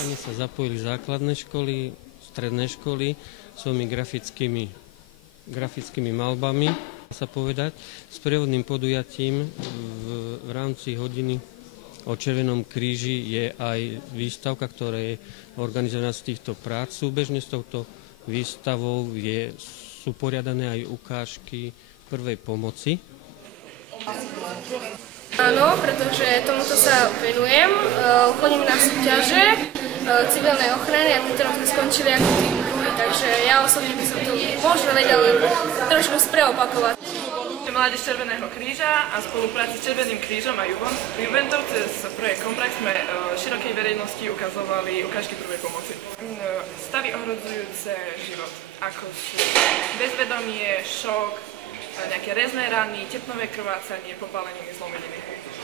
kampani sa zapojili základné školy, stredné školy svojimi grafickými malbami, sa povedať, s prievodným podujatím v rámci hodiny o Červenom kríži je aj výstavka, ktorá je organizovaná z týchto prác. Súbežne s touto výstavou sú poriadané aj ukážky prvej pomoci. Áno, pretože tomuto sa venujem. Chodím na súťaže civilnej ochrany a tento rok sme skončili ako tým druhý, takže ja osobne by som to možno vedela trošku spreopakovať. Mládež Červeného kríža a spolupráci s Červeným krížom a Juventom cez projekt Komplex sme širokej verejnosti ukazovali ukážky prvej pomoci. Stavy ohrozujúce život, ako sú bezvedomie, šok, nejaké rezné rany, tepnové krvácanie, popálenie zlomeniny.